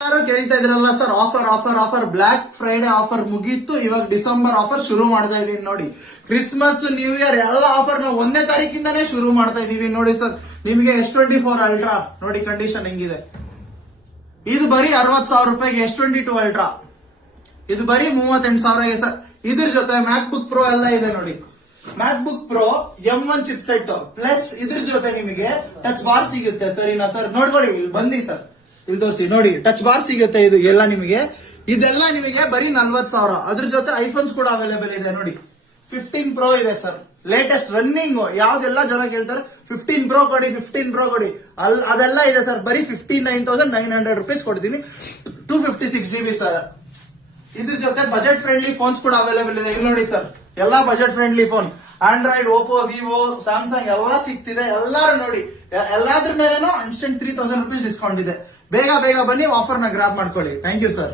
ಕೇಳ್ತಾ ಇದ್ರಲ್ಲ ಸರ್, offer offer offer, black Friday offer ಮುಗೀತು, ಇವಾಗ ಡಿಸೆಂಬರ್ ಆಫರ್ ಶುರು ಮಾಡ್ತಾ ಇದೀನಿ ನೋಡಿ. ಕ್ರಿಸ್ಮಸ್, ನ್ಯೂ ಇಯರ್ ಎಲ್ಲ ಆಫರ್ ನಾವು 1ನೇ ತಾರೀಕಿಂದಾನೇ ಶುರು ಮಾಡ್ತಾ ಇದೀವಿ ನೋಡಿ ಸರ್. ನಿಮಗೆ S24 ಅಲ್ಟ್ರಾ ನೋಡಿ ಕಂಡೀಷನ್ ಹೆಂಗಿದೆ. ಇದು ಬರೀ 60,000 ರೂಪಾಯಿಗೆ. S22 ಅಲ್ಟ್ರಾ ಇದು ಬರೀ 38,000 ಸರ್. ಇದ್ರ ಜೊತೆ ಮ್ಯಾಕ್ಬುಕ್ ಪ್ರೋ ಎಲ್ಲ ಇದೆ ನೋಡಿ. MacBook pro M1 chip set plus ಇದ್ರ ಜೊತೆ ನಿಮಗೆ ಟಚ್ ಬಾರ್ ಸಿಗುತ್ತೆ. ಸರಿನಾ ಸರ್? ನೋಡ್ಕೊಳ್ಳಿ, ಇಲ್ಲಿ ಬಂದಿ ಸರ್, ಇಲ್ಲಿ ತೋರಿಸಿ ನೋಡಿ, ಟಚ್ ಬಾರ್ ಸಿಗುತ್ತೆ. ಇದು ಎಲ್ಲ ನಿಮಗೆ, ಇದೆಲ್ಲ ನಿಮಗೆ ಬರೀ 40,000. ಅದ್ರ ಜೊತೆ ಐಫೋನ್ಸ್ ಕೂಡ ಅವೈಲೇಬಲ್ ಇದೆ ನೋಡಿ. 15 ಪ್ರೋ ಇದೆ ಸರ್, ಲೇಟೆಸ್ಟ್ ರನ್ನಿಂಗ್. ಯಾವ್ದೆಲ್ಲ ಜನ ಕೇಳ್ತಾರೆ 15 ಪ್ರೋ ಕೊಡಿ, 15 ಪ್ರೋ ಕೊಡಿ, ಅದೆಲ್ಲ ಇದೆ ಸರ್. ಬರೀ 59,900 ರೂಪೀಸ್ ಕೊಡ್ತೀನಿ. 256 GB ಸರ್. ಇದ್ರ ಜೊತೆ ಬಜೆಟ್ ಫ್ರೆಂಡ್ಲಿ ಫೋನ್ಸ್ ಕೂಡ ಅವೈಲೇಬಲ್ ಇದೆ. ಇಲ್ಲಿ ನೋಡಿ ಸರ್, ಎಲ್ಲಾ budget friendly phone, Android, Oppo, Vivo, Samsung ಎಲ್ಲ ಸಿಗ್ತಿದೆ. ಎಲ್ಲಾರು ನೋಡಿ, ಎಲ್ಲಾದ್ರ ಮೇಲೇನೂ ಇನ್ಸ್ಟೆಂಟ್ 3,000 ರೂಪೀಸ್ ಡಿಸ್ಕೌಂಟ್ ಇದೆ. ಬೇಗ ಬೇಗ ಬನ್ನಿ, ಆಫರ್ ನ ಗ್ರಾಬ್ ಮಾಡ್ಕೊಳ್ಳಿ. Thank you sir.